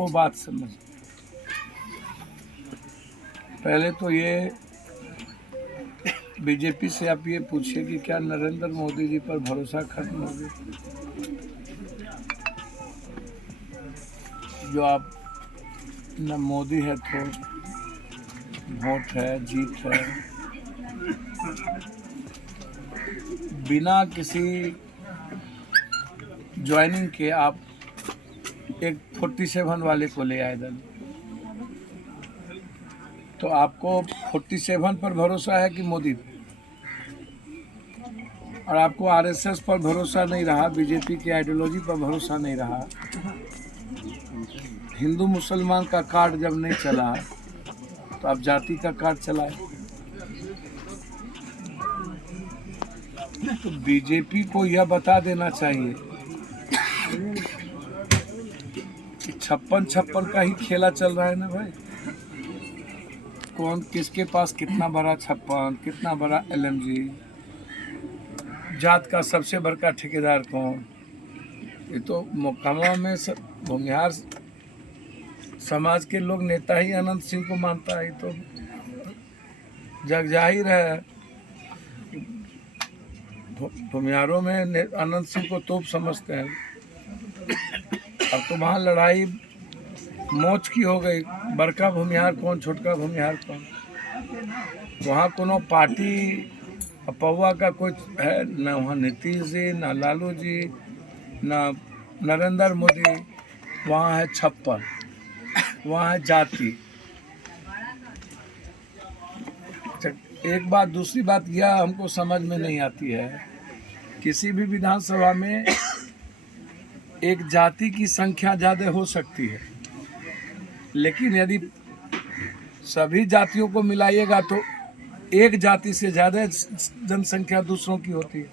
दो बात समझ। पहले तो ये बीजेपी से आप ये पूछिए कि क्या नरेंद्र मोदी जी पर भरोसा खत्म हो गया? जो आप न मोदी है तो वोट है, जीत है, बिना किसी ज्वाइनिंग के आप एक 47 वाले को ले आए दल, तो आपको 47 पर भरोसा है कि मोदी पे? और आपको आरएसएस पर भरोसा नहीं रहा, बीजेपी की आइडियोलॉजी पर भरोसा नहीं रहा, हिंदू मुसलमान का कार्ड जब नहीं चला तो आप जाति का कार्ड चलाए। तो बीजेपी को यह बता देना चाहिए कि 56 का ही खेला चल रहा है ना भाई। कौन किसके पास कितना बड़ा 56, कितना बड़ा एलएमजी, जात का सबसे बड़का ठेकेदार कौन? ये तो मोकामा में भूमिहार समाज के लोग नेता ही अनंत सिंह को मानता है। तो जग जाहिर है भूमिहारों में अनंत सिंह को तोप समझते हैं। अब तो वहाँ लड़ाई मोच की हो गई, बड़का भूमिहार कौन, छोटका भूमिहार कौन। वहाँ कोनो पार्टी पौवा का कोई है न, वहाँ नीतीश जी, न लालू जी, न नरेंद्र मोदी। वहाँ है 56, वहाँ है जाति। एक बात, दूसरी बात यह हमको समझ में नहीं आती है, किसी भी विधानसभा में एक जाति की संख्या ज़्यादा हो सकती है, लेकिन यदि सभी जातियों को मिलाइएगा तो एक जाति से ज़्यादा जनसंख्या दूसरों की होती है।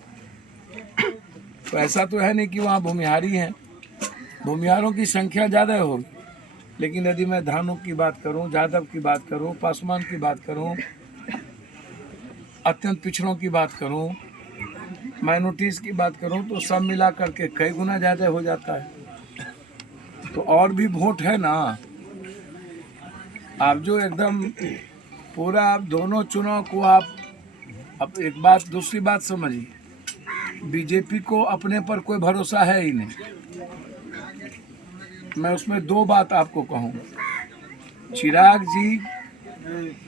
तो ऐसा तो है नहीं कि वहाँ भूमिहारी हैं, भूमिहारों की संख्या ज़्यादा होगी। लेकिन यदि मैं धानों की बात करूं, यादव की बात करूं, पासवान की बात करूं, अत्यंत पिछड़ों की बात करूं, माइनॉरिटीज़ की बात करूं, तो सब मिला करके कई गुना ज़्यादा हो जाता है। तो और भी वोट है ना। आप जो एकदम पूरा आप दोनों चुनाव को आप, अब एक बात, दूसरी बात समझिए, बीजेपी को अपने पर कोई भरोसा है ही नहीं। मैं उसमें दो बात आपको कहूँगा। चिराग जी,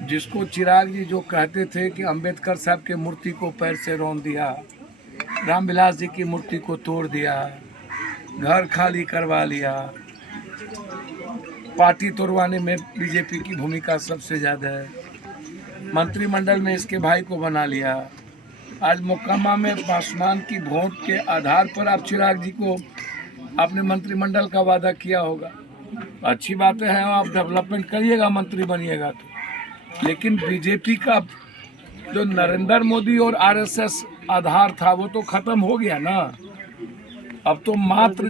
जिसको चिराग जी जो कहते थे कि अंबेडकर साहब के मूर्ति को पैर से रौंद दिया, रामविलास जी की मूर्ति को तोड़ दिया, घर खाली करवा लिया, पार्टी तोड़वाने में बीजेपी की भूमिका सबसे ज़्यादा है, मंत्रिमंडल में इसके भाई को बना लिया। आज मोकामा में पासवान की वोट के आधार पर आप चिराग जी को आपने मंत्रिमंडल का वादा किया होगा, अच्छी बातें हैं, आप डेवलपमेंट करिएगा, मंत्री बनिएगा तो। लेकिन बीजेपी का जो नरेंद्र मोदी और आरएसएस आधार था वो तो खत्म हो गया ना। अब तो मात्र